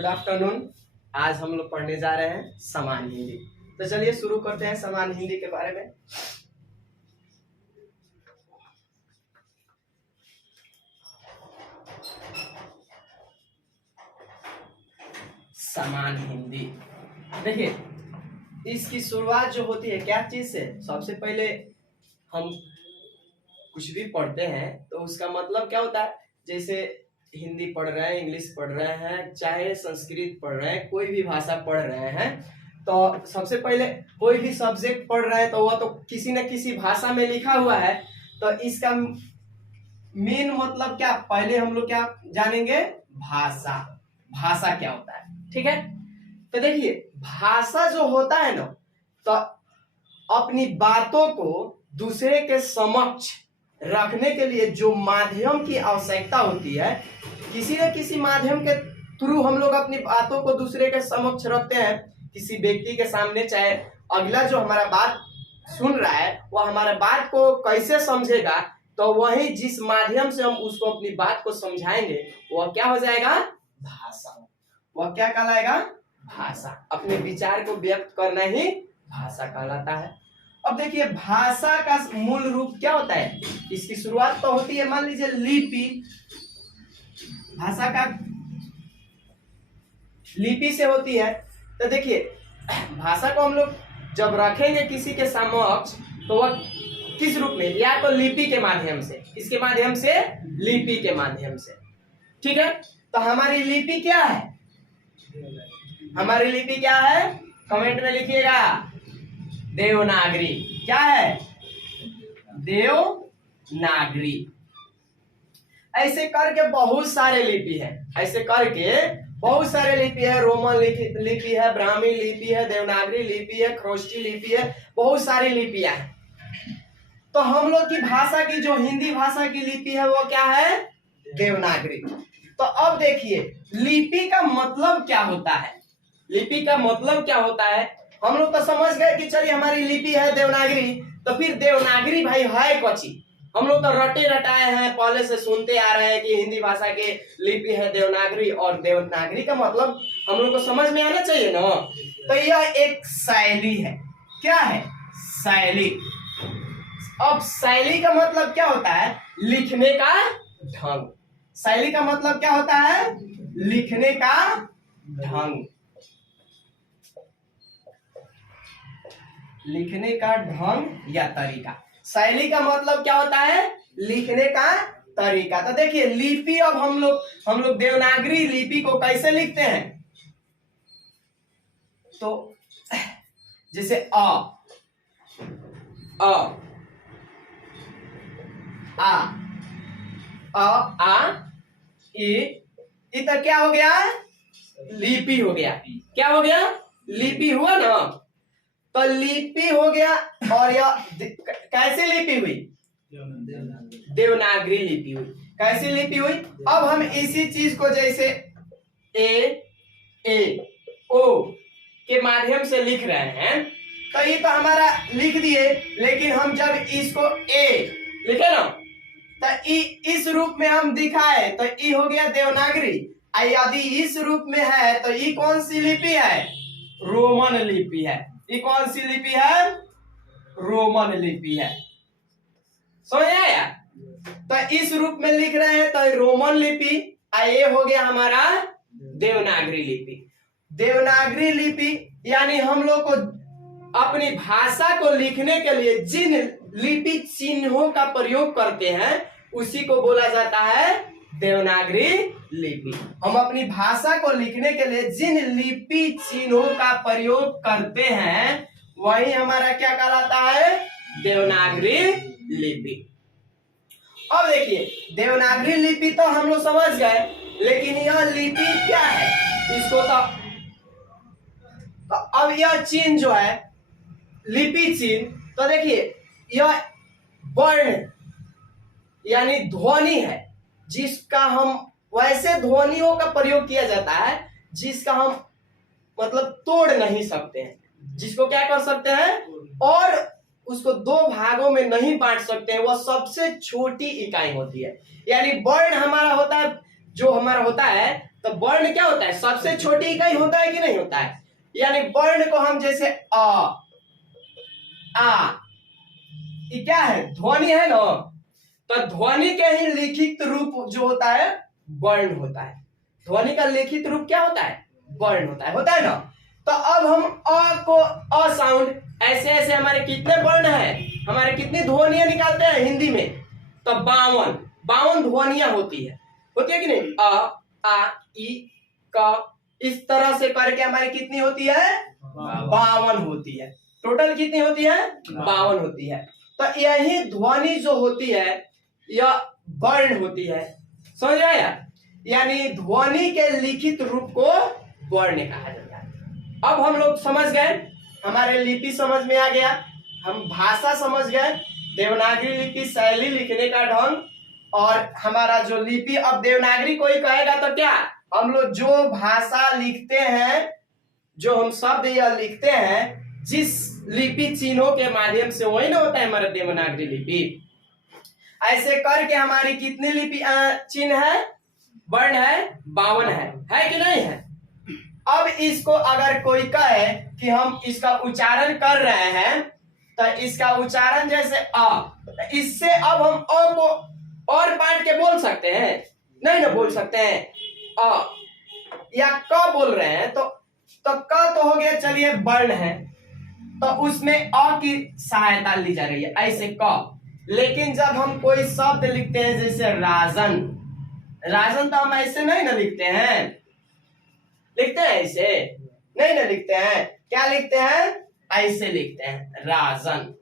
Good afternoon. आज हम लोग पढ़ने जा रहे हैं समान हिंदी। तो चलिए शुरू करते हैं समान हिंदी के बारे में। समान हिंदी, देखिए इसकी शुरुआत जो होती है क्या चीज से, सबसे पहले हम कुछ भी पढ़ते हैं तो उसका मतलब क्या होता है। जैसे हिंदी पढ़ रहे हैं, इंग्लिश पढ़ रहे हैं, चाहे संस्कृत पढ़ रहे हैं, कोई भी भाषा पढ़ रहे हैं, तो सबसे पहले कोई भी सब्जेक्ट पढ़ रहे हैं तो वह तो किसी न किसी भाषा में लिखा हुआ है। तो इसका मेन मतलब क्या, पहले हम लोग क्या जानेंगे, भाषा। भाषा क्या होता है, ठीक है। तो देखिए भाषा जो होता है ना, तो अपनी बातों को दूसरे के समक्ष रखने के लिए जो माध्यम की आवश्यकता होती है, किसी न किसी माध्यम के थ्रू हम लोग अपनी बातों को दूसरे के समक्ष रखते हैं, किसी व्यक्ति के सामने। चाहे अगला जो हमारा बात सुन रहा है वह हमारे बात को कैसे समझेगा, तो वही जिस माध्यम से हम उसको अपनी बात को समझाएंगे वह क्या हो जाएगा, भाषा। वह क्या कहलाएगा, भाषा। अपने विचार को व्यक्त करना ही भाषा कहलाता है। अब देखिए भाषा का मूल रूप क्या होता है, इसकी शुरुआत तो होती है, मान लीजिए लिपि। भाषा का लिपि से होती है। तो देखिए भाषा को हम लोग जब रखेंगे किसी के समक्ष तो वह किस रूप में, या तो लिपि के माध्यम से, किसके माध्यम से, लिपि के माध्यम से, ठीक है। तो हमारी लिपि क्या है, हमारी लिपि क्या है, कमेंट में लिखिएगा। देवनागरी। क्या है, देवनागरी। ऐसे करके बहुत सारे लिपि है, ऐसे करके बहुत सारे लिपि है। रोमन लिपि है, ब्राह्मी लिपि है, देवनागरी लिपि है, खरोष्टी लिपि है, बहुत सारी लिपियां हैं। तो हम लोग की भाषा की जो हिंदी भाषा की लिपि है वो क्या है, देवनागरी। तो अब देखिए लिपि का मतलब क्या होता है, लिपि का मतलब क्या होता है। हम लोग तो समझ गए कि चलिए हमारी लिपि है देवनागरी, तो फिर देवनागरी भाई है कौची। हम लोग तो रटे रटाए हैं, पहले से सुनते आ रहे हैं कि हिंदी भाषा के लिपि है देवनागरी, और देवनागरी का मतलब हम लोग को समझ में आना चाहिए ना। तो यह एक शैली है। क्या है, शैली। अब शैली का मतलब क्या होता है, लिखने का ढंग। शैली का मतलब क्या होता है, लिखने का ढंग, लिखने का ढंग या तरीका। शैली का मतलब क्या होता है, लिखने का तरीका। तो देखिए लिपि, अब हम लोग देवनागरी लिपि को कैसे लिखते हैं, तो जैसे आ ई तो क्या हो गया, लिपि हो गया। क्या हो गया, लिपि हुआ ना। तो लिपि हो गया, और यह कैसे लिपि हुई, देवनागरी लिपि हुई। कैसी लिपि हुई, अब हम इसी चीज को जैसे ए ओ के माध्यम से लिख रहे हैं, तो ये तो हमारा लिख दिए, लेकिन हम जब इसको ए लिखे ना, तो इस रूप में हम दिखाए तो ई हो गया देवनागरी। यदि इस रूप में है तो ई कौन सी लिपि है, रोमन लिपि है। ये कौन सी लिपि है, रोमन लिपि है। समझ आया। तो इस रूप में लिख रहे हैं तो रोमन लिपि, ये हो गया हमारा देवनागरी लिपि। देवनागरी लिपि यानी हम लोग को अपनी भाषा को लिखने के लिए जिन लिपि चिन्हों का प्रयोग करते हैं उसी को बोला जाता है देवनागरी लिपि। हम अपनी भाषा को लिखने के लिए जिन लिपि चिन्हों का प्रयोग करते हैं वही हमारा क्या कहलाता है, देवनागरी लिपि। अब देखिए देवनागरी लिपि तो हम लोग समझ गए, लेकिन यह लिपि क्या है, इसको तो अब यह चिन्ह जो है लिपि चिन्ह, तो देखिए यह वर्ण यानी ध्वनि है, जिसका हम वैसे ध्वनियों का प्रयोग किया जाता है जिसका हम मतलब तोड़ नहीं सकते हैं, जिसको क्या कर सकते हैं, और उसको दो भागों में नहीं बांट सकते हैं। वह सबसे छोटी इकाई होती है। यानी वर्ण हमारा होता है, जो हमारा होता है तो वर्ण क्या होता है, सबसे छोटी इकाई होता है कि नहीं होता है। यानी वर्ण को हम जैसे आ ये क्या है, ध्वनि है ना, तो ध्वनि के ही लिखित रूप जो होता है वर्ण होता है। ध्वनि का लिखित रूप क्या होता है, वर्ण होता है ना। तो अब हम अ को अ साउंड, ऐसे ऐसे हमारे कितने वर्ण हैं, हमारे कितनी ध्वनियां निकालते हैं हिंदी में, तो 52 ध्वनियां होती है कि नहीं। अ आ ई क, इस तरह से करके हमारी कितनी होती है, 52 होती है। टोटल कितनी होती है, 52 होती है। तो यही ध्वनि जो होती है यह वर्ण होती है, समझ आया। यानी ध्वनि के लिखित रूप को वर्ण कहा जाता है। अब हम लोग समझ गए, हमारे लिपि समझ में आ गया, हम भाषा समझ गए, देवनागरी लिपि शैली लिखने का ढंग, और हमारा जो लिपि, अब देवनागरी कोई कहेगा तो क्या, हम लोग जो भाषा लिखते हैं, जो हम शब्द यह लिखते हैं जिस लिपि चिन्हों के माध्यम से, वही ना होता है हमारा देवनागरी लिपि। ऐसे करके हमारी कितनी लिपि चिन्ह है, वर्ण है, 52 है कि नहीं है। अब इसको अगर कोई कहे कि हम इसका उच्चारण कर रहे हैं, तो इसका उच्चारण जैसे अ, इससे अब हम अ को और बांट के बोल सकते हैं, नहीं ना बोल सकते हैं। अ या क बोल रहे हैं तो क तो हो गया, चलिए वर्ण है, तो उसमें अ की सहायता ली जा रही है, ऐसे क। लेकिन जब हम कोई शब्द लिखते हैं जैसे राजन, राजन तो हम ऐसे नहीं ना लिखते हैं, लिखते हैं ऐसे नहीं ना लिखते हैं, क्या लिखते हैं, ऐसे लिखते हैं राजन।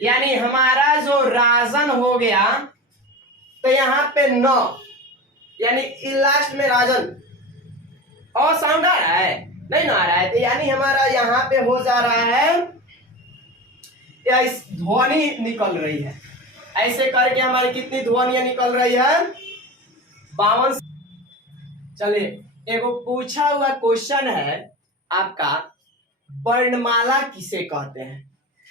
यानी हमारा जो राजन हो गया, तो यहाँ पे न, यानी लास्ट में राजन, और साउंड आ रहा है, नहीं ना आ रहा है, तो यानी हमारा यहाँ पे हो जा रहा है, या इस ध्वनि निकल रही है। ऐसे करके हमारी कितनी ध्वनियां निकल रही है, 52। चलिए एगो पूछा हुआ क्वेश्चन है आपका, वर्णमाला किसे कहते हैं,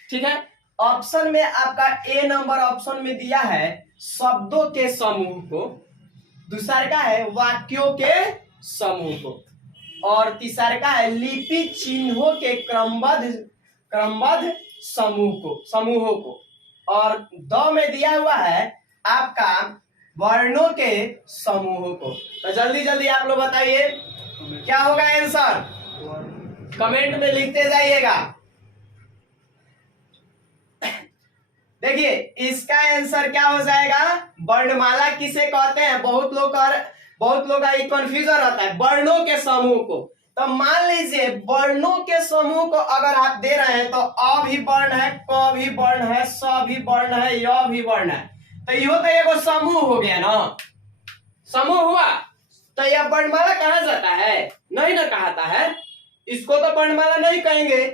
ठीक है। ऑप्शन में आपका ए नंबर ऑप्शन में दिया है शब्दों के समूह को, दूसरा का है वाक्यों के समूह को, और तीसरा का है लिपि चिन्हों के क्रमबद्ध समूहों को, और द में दिया हुआ है आपका वर्णों के समूहों को। तो जल्दी जल्दी आप लोग बताइए क्या होगा आंसर, कमेंट में लिखते जाइएगा। देखिए इसका आंसर क्या हो जाएगा, वर्णमाला किसे कहते हैं। बहुत लोग का ये कंफ्यूजन रहता है, वर्णों के समूह को। तो मान लीजिए वर्णों के समूह को अगर आप दे रहे हैं, तो अ भी वर्ण है, क भी वर्ण है, स भी वर्ण है, य भी वर्ण है, तो यो तो एगो समूह हो गया ना, समूह हुआ। तो यह वर्णमाला कहा जाता है, नहीं ना कहता है, इसको तो वर्णमाला नहीं कहेंगे।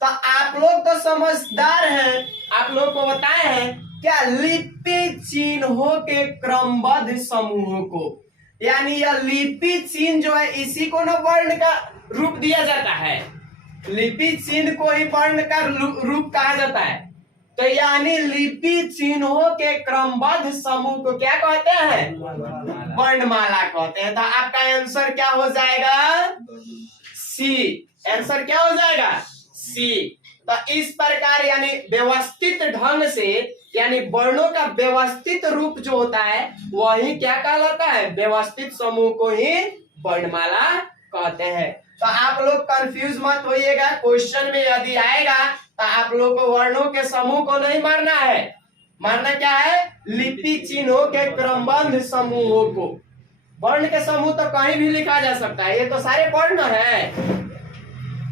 तो आप लोग तो समझदार हैं, आप लोग को बताए हैं क्या, लिपि चिन्हों के क्रमबद्ध समूहों को। यानी यह लिपि चिन्ह जो है इसी को ना वर्ण का रूप दिया जाता है, लिपि चिन्ह को ही वर्ण का रूप कहा जाता है। तो यानी लिपि चिन्हों के क्रमबद्ध समूह को क्या कहते हैं, वर्णमाला कहते हैं। तो आपका आंसर क्या हो जाएगा, सी। आंसर क्या हो जाएगा, सी। तो इस प्रकार यानी व्यवस्थित ढंग से, यानी वर्णों का व्यवस्थित रूप जो होता है वही क्या कहलाता है, व्यवस्थित समूह को ही वर्णमाला कहते हैं। तो आप लोग कंफ्यूज मत होइएगा, क्वेश्चन में यदि आएगा तो आप लोग को वर्णों के समूह को नहीं मारना है, मारना क्या है, लिपि चिन्हों के क्रमबद्ध समूहों को। वर्ण के समूह तो कहीं भी लिखा जा सकता है, ये तो सारे वर्ण है।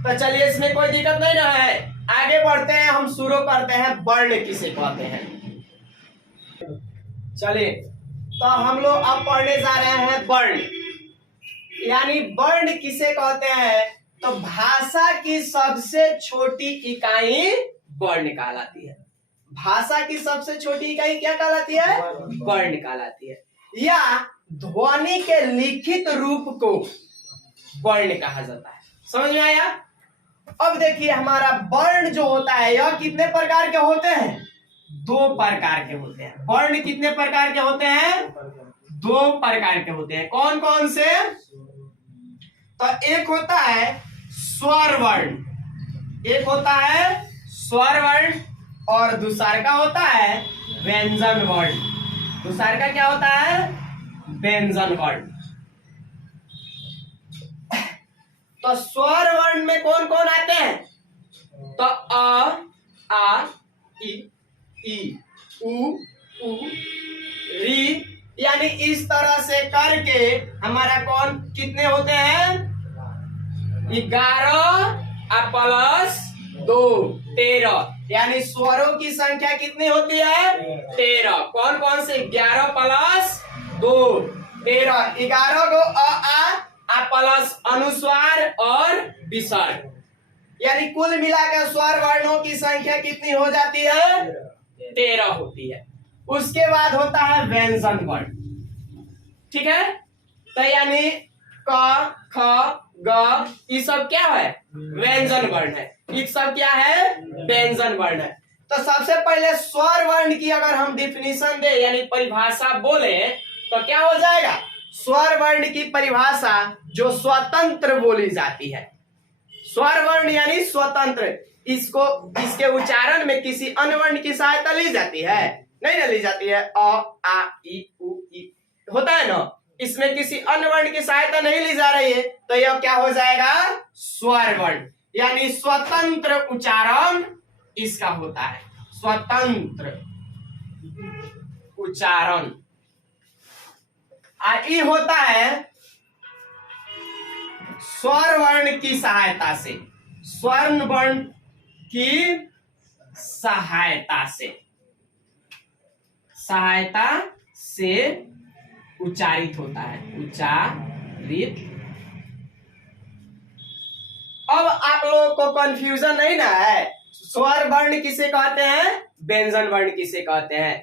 तो चलिए इसमें कोई दिक्कत नहीं ना है, आगे बढ़ते हैं, हम शुरू करते हैं वर्ण किसे कहते हैं। चलिए तो हम लोग अब पढ़ने जा रहे हैं वर्ण। यानी वर्ण किसे कहते हैं, तो भाषा की सबसे छोटी इकाई वर्ण कहलाती है। भाषा की सबसे छोटी इकाई क्या कहलाती है, वर्ण कहलाती है, या ध्वनि के लिखित रूप को वर्ण कहा जाता है। समझ में आया। अब देखिए हमारा वर्ण जो होता है यह कितने प्रकार के होते हैं, 2 प्रकार के होते हैं। वर्ण कितने प्रकार के होते हैं, दो प्रकार के होते हैं। कौन कौन से? तो एक होता है स्वर वर्ण, एक होता है स्वर वर्ण और दूसरा का होता है व्यंजन वर्ण। दूसरा का क्या होता है? व्यंजन वर्ण। तो स्वर वर्ण में कौन कौन आते हैं? तो अ, आ, ई, उ, री, यानी इस तरह से करके हमारा कौन कितने होते हैं? 11 प्लस 2 13, यानी स्वरों की संख्या कितनी होती है? 13। कौन कौन से? 11 प्लस 2 13। 11 को आ प्लस अनुस्वार और विसर्ग, यानी कुल मिलाकर स्वर वर्णों की संख्या कितनी हो जाती है? 13 होती है। उसके बाद होता है व्यंजन वर्ण, ठीक है। तो यानी क, ख, ग, ये सब क्या है? व्यंजन वर्ण है। ये सब क्या है? व्यंजन वर्ण है। तो सबसे पहले स्वर वर्ण की अगर हम डिफिनीशन दे यानी परिभाषा बोले तो क्या हो जाएगा? स्वर वर्ण की परिभाषा जो स्वतंत्र बोली जाती है। स्वर वर्ण यानी स्वतंत्र, इसको इसके उच्चारण में किसी अन्य वर्ण की सहायता ली जाती है? नहीं ना ली जाती है। अ, आ, ई, उ, ई होता है ना, इसमें किसी अन्य वर्ण की सहायता नहीं ली जा रही है, तो यह क्या हो जाएगा? स्वर वर्ण, यानी स्वतंत्र उच्चारण इसका होता है। स्वतंत्र उच्चारण। ई होता है स्वर वर्ण की सहायता से, स्वर्ण वर्ण की सहायता से उच्चारित होता है। उच्चारित। अब आप लोगों को कंफ्यूजन नहीं ना है? स्वर वर्ण किसे कहते हैं? व्यंजन वर्ण किसे कहते हैं?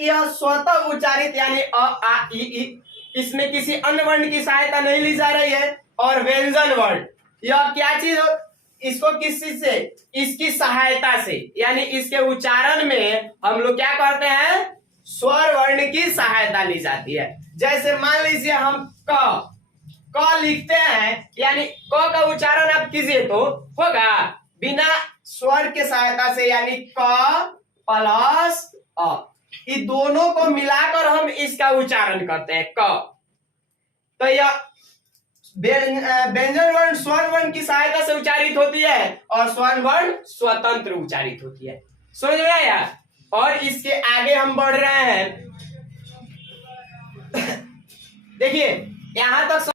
यह स्वतः उच्चारित यानी अ, आ, ई, इसमें किसी अन्य वर्ण की सहायता नहीं ली जा रही है। और व्यंजन वर्ण यह क्या चीज हो? इसको किसी से? इसकी सहायता से, यानी इसके उच्चारण में हम लोग क्या करते हैं? स्वर वर्ण की सहायता ली जाती है। जैसे मान लीजिए हम क लिखते हैं, यानी क का उच्चारण आप कीजिए तो होगा बिना स्वर के सहायता से, यानी क प्लस अ, ये दोनों को मिलाकर हम इसका उच्चारण करते हैं क। तो यह व्यंजन वर्ण स्वर वर्ण की सहायता से उच्चारित होती है और स्वर वर्ण स्वतंत्र उच्चारित होती है। समझ में आया? और इसके आगे हम बढ़ रहे हैं। देखिए यहां तक